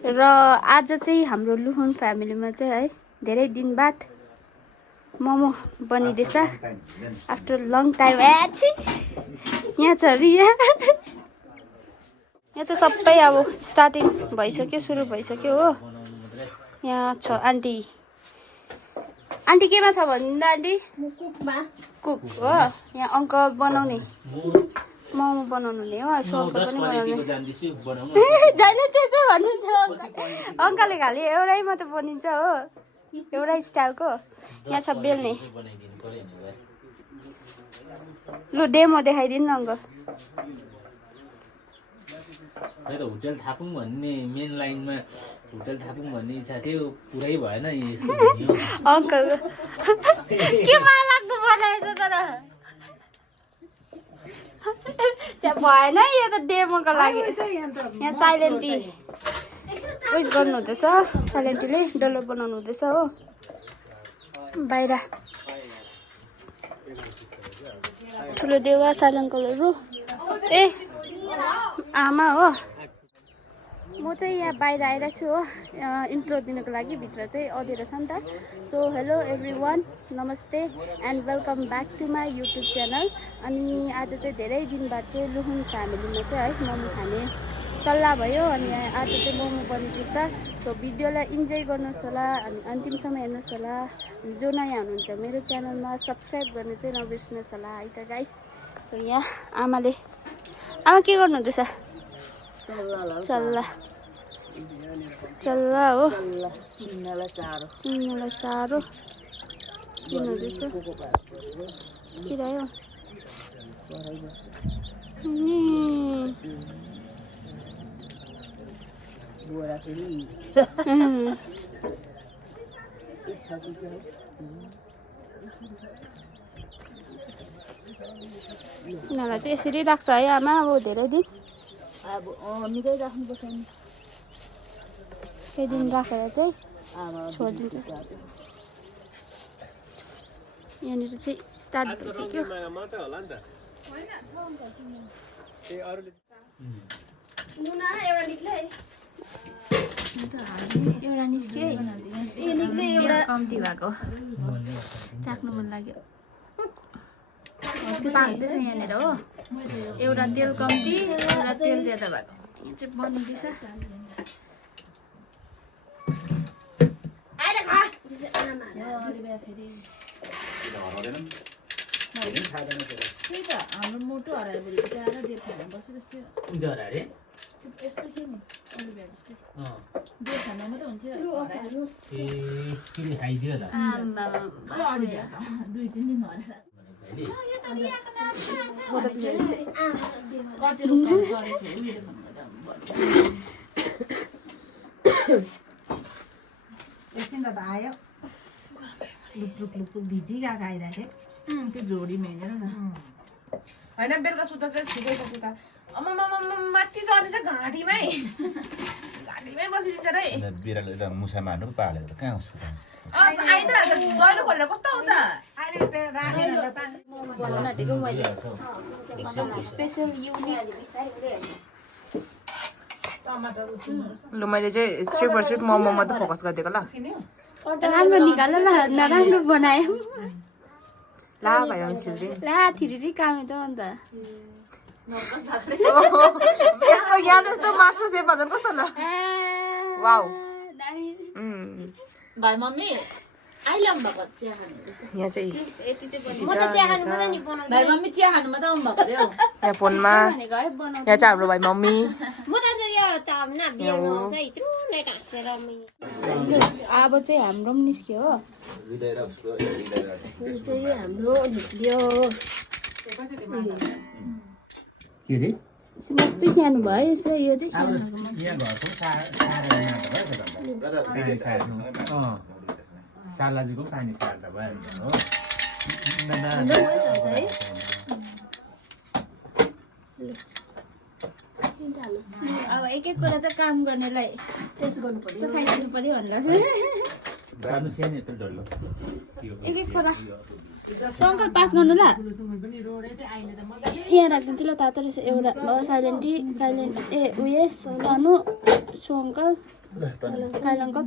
र आज चाहिँ हाम्रो लुहुन फ्यामिलीमा चाहिँ है धेरै दिन बाद मोमो बनिँदैछ आफ्टर लङ टाइम। यहाँ छ रिया, यहाँ चाहिँ सबै अब स्टार्टिङ भइसक्यो, सुरु भइसक्यो हो। यहाँ छ आन्टी। आन्टी केमा छ भन्दा आन्टी कुक हो। यहाँ अङ्कल बनाउने मोमो बनाउनु नि हो। यसो अङ्कल पनि बनाउने जहिले त्यसै भन्नुहुन्छ अङ्कलले खालि एउटै मात्रै बनिन्छ हो, एउटै स्टाइलको। यहाँ छ बेल्ने। लु डेमो देखाइदिनु न अङ्कल। होटल थापुङ भन्ने मेन लाइनमा होटल थापुङ भन्ने इच्छा थियो, पुरै भएन। अङ्कल के लाग्दो बनाएछ तर भएन यो त डेमोको लागि। यहाँ साइलेन्टी उयस गर्नु हुँदैछ, साइलेन्टीले डल्लो बनाउनु हुँदैछ हो। बाहिर ठुलो देउवा साइलेन्ट कलरहरू। ए आमा हो। म चाहिँ यहाँ बाहिर आइरहेको छु हो इन्ट्रो दिनको लागि। भित्र चाहिँ अँधेरो छ नि त। सो हेलो एभ्री वान, नमस्ते and welcome back to my YouTube channel. अनि आज चाहिँ धेरै दिन बाद चाहिँ लुहुन फ्यामिलीमा चाहिँ है मोमो खाने सल्लाह भयो। अनि आज चाहिँ मोमो बनिँदैछ। सो भिडियोलाई इन्जोय गर्नुहोस् होला अनि अन्तिमसम्म हेर्नुहोस् होला। जो नयाँ हुनुहुन्छ मेरो च्यानलमा सब्सक्राइब गर्नु चाहिँ नबिर्सिनुहोस् होला है त गाइस। सो यहाँ आमाले, आमा के गर्नु हुँदैछ? चल्ला चल्ला हो, चिन्नलाई चारो दिनुहुँदैछ। किरायो यिनीहरूलाई चाहिँ यसरी राख्छ है आमा अब धेरै दिन। अब निकै राख्नुपर्छ नि, केही दिन राखेर चाहिँ छोडिदिन्छ। यहाँनिर चाहिँ स्टार्ट भइसक्यो। एउटा निस्क्यो एउटा कम्ती भएको चाख्नु मन लाग्यो। पाक्दैछ यहाँनिर हो। एउटा तेल कम्ती एउटा तेल ज्यादा भएको यहाँ चाहिँ बनिँदैछ। हाम्रो मोटो हराएर बसेर बस्थ्यो यस्तो थियो नि अलिक जस्तै दुई खाना मात्रै हुन्थ्यो। दुई तिन दिन हराएर एकछिन त आयो लुक भिजी गएको आइरहेको त्यो झोडीमा हेरेर न। होइन बेलुका सुत्दा चाहिँ छिटै सुत्दा माथि चढ्ने चाहिँ घाँटीमै बसिदिन्छ रे। बिरालो त मुसा मार्नु पो पालेको कहाँ आइदिइहाल्छ दैलो खोलेर कस्तो आउँछ अहिले त राखेर बनाउन आँटेको मैले एकदम स्पेसल युनिक। लु मैले चाहिँ स्ट्रिप बाई स्ट्रिप मोमो मात्रै फोकस गरिदिएको ल। राम्रो निकाल्नु ल, नराम्रो बनायो ला भयो ला थिरी कामे त अन्त। यस्तो यहाँ त्यस्तो मास्टर सेफ भजन कस्तो ल। वाउ भाइ मम्मी आइल्याउनु भएको चिया खानु यहाँ चाहिँ भाइ मम्मी चिया खानु मात्रै आउनु भएको अरे हौ। यहाँ फोनमा यहाँ चाहिँ हाम्रो भाइ मम्मी। अब चाहिँ हाम्रो पनि निस्क्यो हो। चाहिँ हाम्रो निस्क्यो के रे मात्रै सानो भयो यसो। यो चाहिँ सानो सालाजीको पानी सार्दा भयो हो। अब एक एक कुरा चाहिँ काम गर्नेलाई टेस्ट गर्नु पर्यो, खाइदिनु पर्यो भनेर एक एक कुरा। अङ्कल पास गर्नु ल, यहाँ राखिदिन्छु ल। तातो रहेछ एउटा साइलेन्टी साइलेन्ट ए उयस अनु सो अङ्कल काइल अङ्कल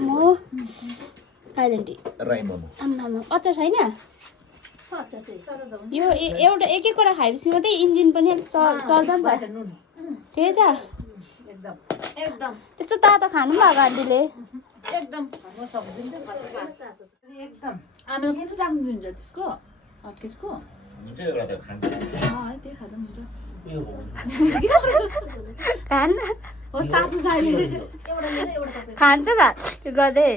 म काइल आन्टी राई मोमो आम्मामा अचार छैन यो एउटा एक एकवटा खाएपछि मात्रै इन्जिन पनि चल्छ नि त ठिकै छ एकदम त्यस्तो तातो खानु पनि भएको आन्टीले एकदम म सक्दिनँ एकदम आमा कुन साग दिन्छ त्यसको हटकेसको हुन्छ एउटा त खान्छ है त्यही खाँदा पनि हुन्छ खान हो तातो चाहियो खान्छ त त्यो गर्दै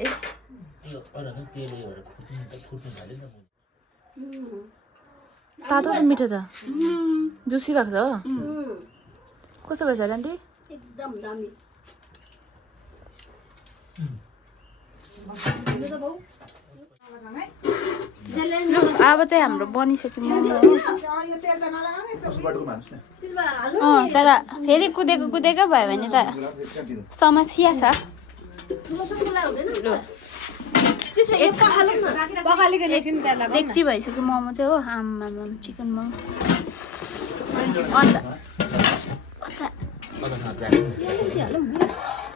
यो अरू नै तेल एउटा फुट्नु थाल्यो नि त तातो त मिठो त जुसी भएको छ हो कस्तो भएछ आन्टी एकदम दामी अब चाहिँ हाम्रो बनिसक्यो मोमो हो तर फेरि कुदेको भयो भने त समस्या छ डेक्ची भइसक्यो मोमो चाहिँ हो आम्मामा चिकन मोमो अच्छा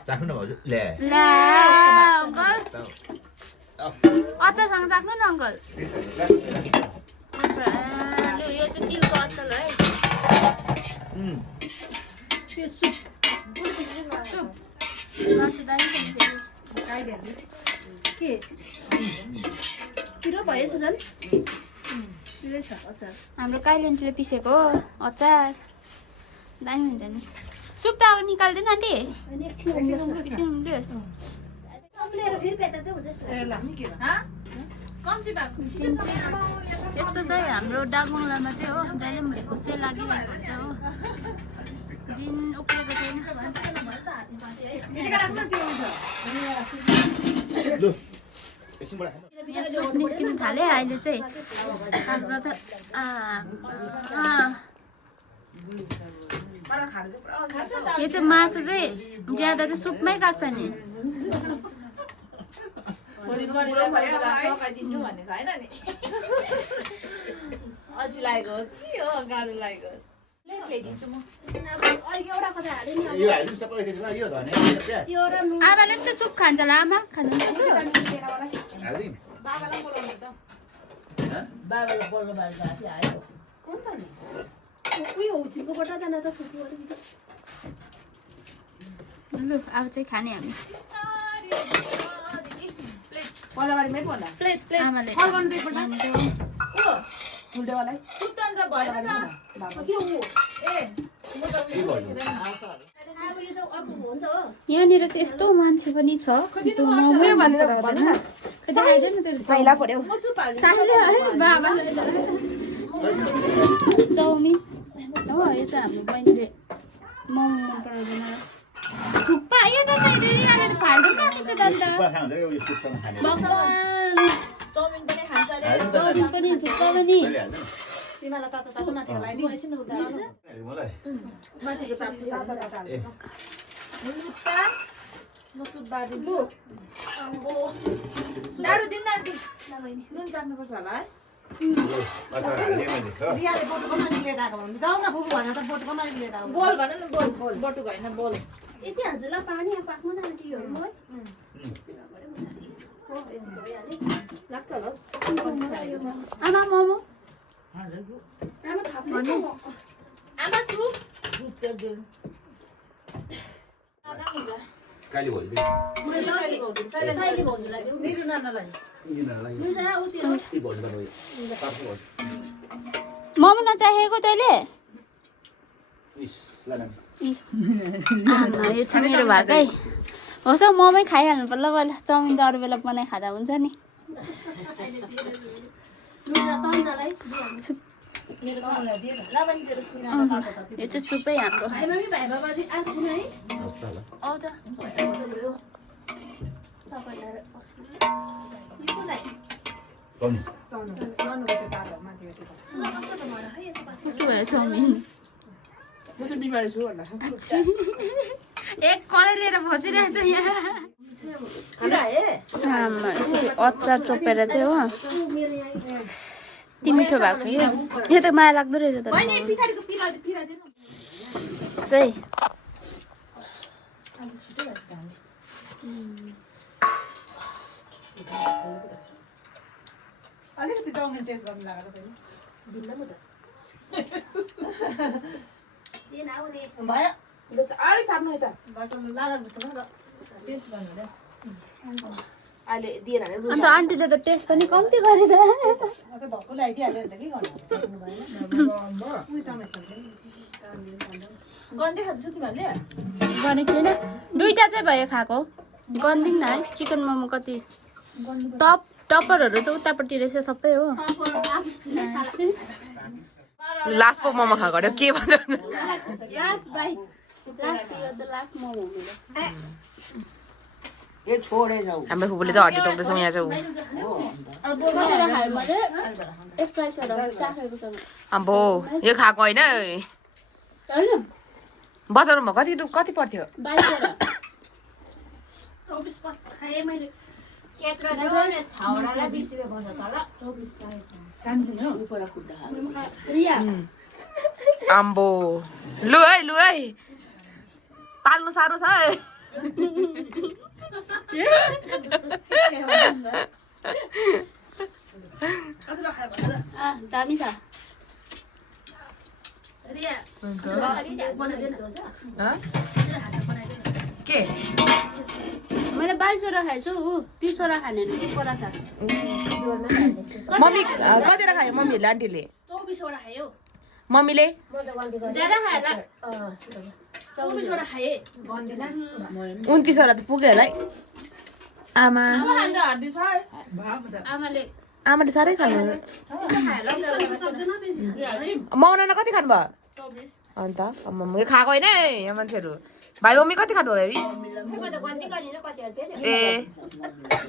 चाख्नु न भाउजू ल्या अचारसँग चाख्नु न अङ्कल यो चाहिँ तिलको अचार है के पिरो भयो सुजन पिरै छ अचार हाम्रो काइलेन्टीले पिसेको अचार दामी हुन्छ नि सुप त अब निकाल्दैन आन्टी यस्तो चाहिँ हाम्रो डागुङलामा चाहिँ हो जहिले पनि खुसी लागिरहेको हुन्छ हो दिन उक्लेको छैन सुप निस्किनु थाल्यो अहिले चाहिँ काट्दा त यो चाहिँ मासु चाहिँ ज्यादा चाहिँ सुपमै काट्छ नि सकाइदिन्छु भन्ने छैन नि अल्छी लागेको होस् कि हो गाह्रो लागेको होस् आमाले पनि त सुप खान्छ होला आमा खानुहुन्छ बाबालाई बोलाउनु छ बाबालाई बोल्नु भएको आयो लु अब चाहिँ खाने हामी पल्लाबारीमै बोला प्लेट आमाले फुल्डेवालाई सुप्तान त भएन त यहाँनिर चाहिँ यस्तो मान्छे पनि छ जो मोमो बनाउँदैन देखाइदियो नि त्यो साइला पर्यो चाउमिन हो यो त हाम्रो बहिनीले मोमो मन पराउँदैन थुक्पा यो त फाल्टो खाँदैछ त अन्त भगवान् चाउमिन पनि खान्छ अरे चाउमिन पनि थुक्पा पनि तिमीलाई तातो तातो माथिको लागि माथिको तातो डाडु दिन आन्टी नुन चाख्नुपर्छ होला है रियाले बोटुको माथि लिएर आएको भने जाउँ न बुबु भनेर त बोटुको माथि लिएर आएको बोल भन न बोल बटुको होइन बोल यति हाल्छु ल पानी अब पाक्नु न आन्टीहरू है लाग्छ होला आमा मोमो आमा सुप काली भोलि मेरो नानालाई मोमो नचाहेको तैँले आमा यो छ मेरो भागै होस् हौ मोमै खाइहाल्नु पर्ला पहिला चाउमिन त अरू बेला बनाइ खाँदा हुन्छ नि यो चाहिँ सुपै हाम्रो आउँछ कस्तो भयो चाउमिन म चाहिँ बिमारी छु होला एक कराई लिएर बसिरहेछ यहाँ आमा यसरी अचार चोपेर चाहिँ हो यति मिठो भएको छ यो त माया लाग्दो रहेछ त चाहिँ आज छिटो भएछ हामी अलिकति चाउमिन टेस्ट गर्नु लागेर फेरि दिन्न म त भयो लु त अलिक थाप्नु है त बाटो लागेको छ र टेस्ट गर्नु रे अहिले दिएन भने अन्त आन्टीले त टेस्ट पनि कम्ती गरे त भक्कु लगाइदिइहाल्यो नि त के गर्नु गन्दै खाँदैछ तिमीहरूले भनेको छैन दुईटा चाहिँ भयो खाएको गन्दिङ न है चिकन मोमो कति टपरहरू त उतापट्टि रहेछ सबै हो लास्ट पो मोमो खाएको अरे के भन्छ लास्ट बाइट लास्ट मोमो मेरो हाम्रो फुपूले त हड्डी टोक्दैछौँ यहाँ चाहिँ कतिवटा खायो मैले एक्सप्राइसहरू चाखेको छ अम्बो यो खाएको होइन होइन बजारमा कति पर्थ्यो 22 रिया आम्बो लु है पाल्नु साह्रो छ है दामी छ के मैले 22 खाएछु 30 खाने पराठा मम्मी कतिवटा खायो मम्मीहरूले आन्टीले 24 वटा खायो मम्मीले ज्यादा खाएला 24 वटा खाए भन्दैन 29 वटा त पुग्यो होला है आमा आमाले साह्रै खानु मौना कति खानु भयो अन्त यो खाएको होइन यहाँ मान्छेहरू भाइ मम्मी कति खानु भयो ए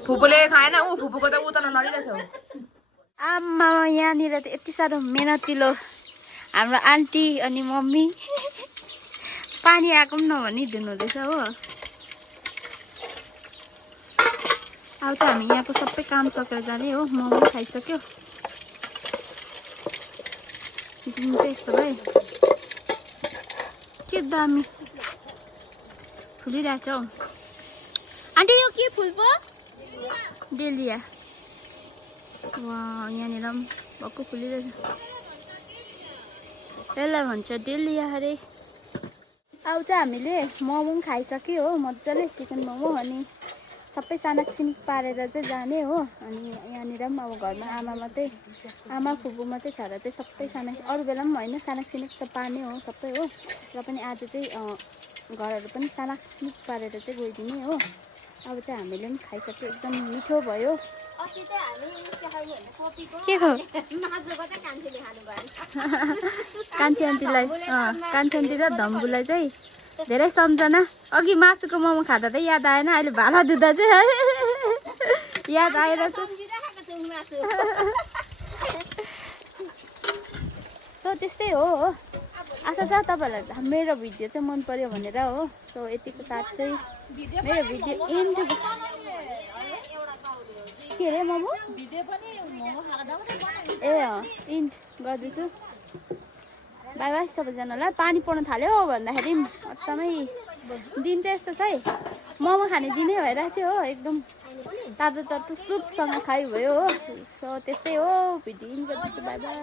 फुपूले खाएन ऊ फुपूको त ऊ तल लडिरहेछ आमा यहाँनिर त यति साह्रो मेहनतिलो हाम्रो आन्टी अनि मम्मी पानी आएको पनि नभनी धुनुहुँदैछ हो अब चाहिँ हामी यहाँको सबै काम सकेर जाने हो मोमो खाइसक्यो दिन चाहिँ यस्तो भयो के दामी फुलिरहेछ हौ आन्टी यो के फुल पो डेलिया वा यहाँनिर पनि भक्कु फुलिरहेछ यसलाई भन्छ डेलिया अरे अब चाहिँ हामीले मोमो पनि खाइसक्यो हो मजाले चिकन मोमो अनि सबै सानाक सिनिक पारेर चाहिँ जाने हो अनि यहाँनिर पनि अब घरमा आमा फुपू मात्रै छ र चाहिँ सबै साना अरू बेला पनि होइन सानाक सिनिक त पार्ने हो सबै हो र पनि आज चाहिँ घरहरू पनि सानाक सिनिक पारेर चाहिँ गइदिने हो अब चाहिँ हामीले पनि खाइसक्यो एकदम मिठो भयो के खो कान्छी आन्टीलाई कान्छी आन्टी र धम्बुलाई चाहिँ धेरै सम्झना अघि मासुको मोमो खाँदा त याद आएन अहिले भाला धुँदा चाहिँ याद आएर सो त्यस्तै हो आशा छ तपाईँहरूलाई मेरो भिडियो चाहिँ मन पर्यो भनेर हो सो यतिको साथ चाहिँ मेरो भिडियो इन्ड के अरे मोमो ए इन्ड गर्दैछु बाई बाई सबैजनालाई पानी पर्न थाल्यो भन्दाखेरि एकदमै दिन चाहिँ यस्तो छ है मोमो खाने दिनै भइरहेको थियो हो एकदम तातो तातो सुपसँग खाइ भयो हो सो त्यस्तै हो भिडियो गर्दैछु बाई बाई